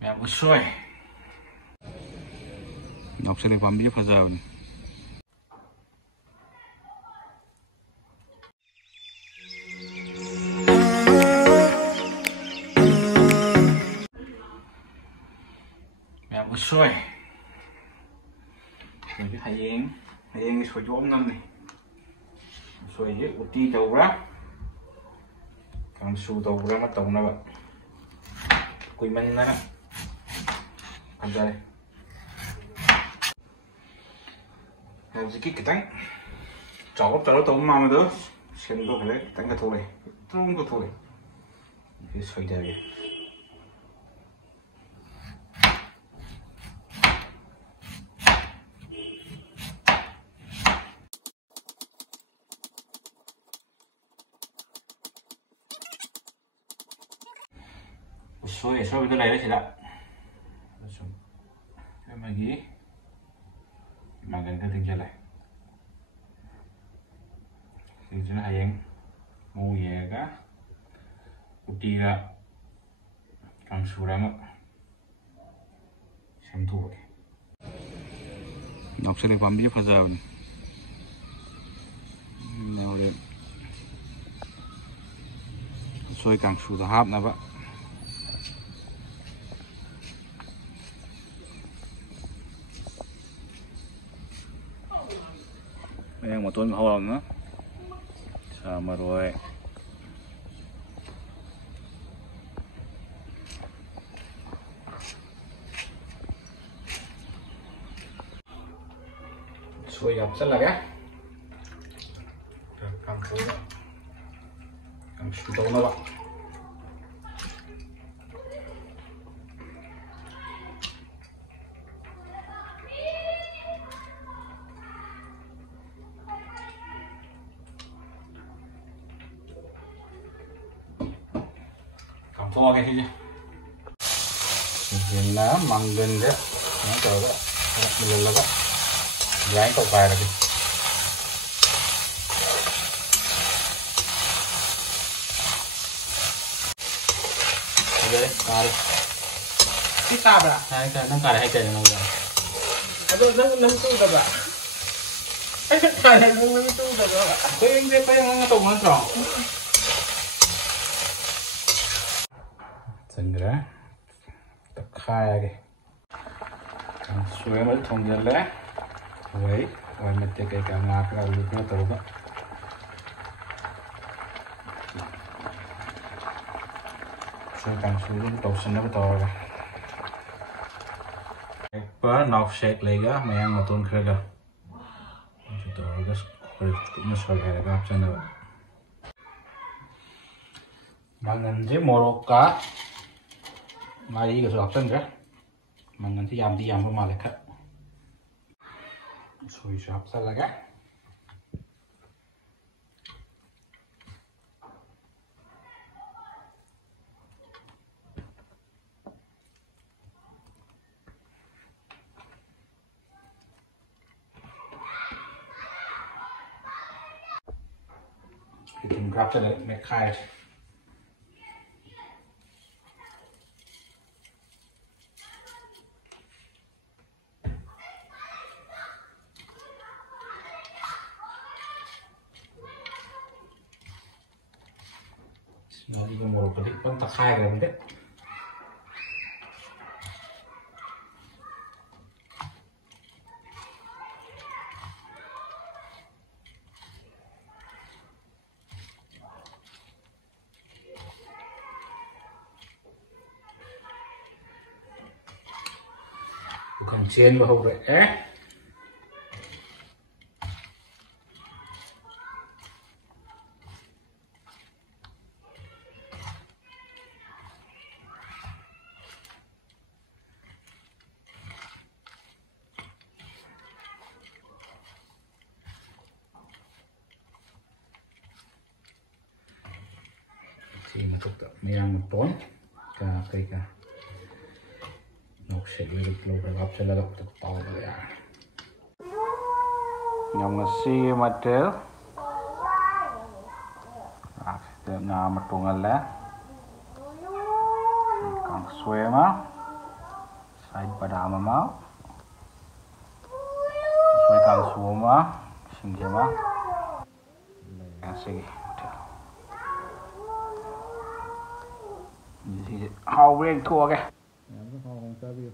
Mẹ một xuôi Ngọc sẽ lên familia fazal. Mẹ một xuôi rồi cái hayeng cái xuôi chôm năm này xuôi với uti tàu ra càng su tàu ra mất tàu nào vậy quy mình đó làm ra đây làm gì cái tánh chó cho nó tôm mà nữa xem tôi phải lấy tánh cái thôi không có thôi cái xoay đây xoay tôi này đấy chị ạ em lagi makan ke tinggal lah sini hayang mau ya ka uti ra kang surama xem thu Ngọc sẽ lên familia fazal nào lên xoay càng su tahap na ba yang một tuần hầu nữa sama rồi xuôi dọc rất là ghét cầm xuống đó cầm xuống tố nó bạn to cái gì nhìn lá măng lên đấy nó trời đó mình là đó gái cầu vài là gì đây cà đi cái cà bả hai cái năm cà hai cây năm rồi aduh nang tu dah bả cà nang tu dah bả cái yang nggak nggak Sandra tập khai cái xuôi mới thông dân lẽ vậy rồi mình sẽ cái ngạc là lúc nó tàu đó xuôi càng xuôi nó tàu sinh nó to rồi bữa nọc sệt lấy cái mày ăn mà tôn khơi rồi tàu cái cũng nó sôi cái gặp cho nó mangan je moroka mari ke suapsan ka mangan ti yam ko maleka soi suapsan laga kita grab saja make khai Lagi mau petik pun tak kaya kan dek. Bukan chiên vào hậu rễ. Thì untuk yang nonton ka nọc sẽ được lâu gặp sẽ là gặp tàu rồi à nhom ngasi material na mặt tongal la kang suema side padam ama usoy kansu ama singsi ama sige hao lên thua kìa. Em có hao không cho biết.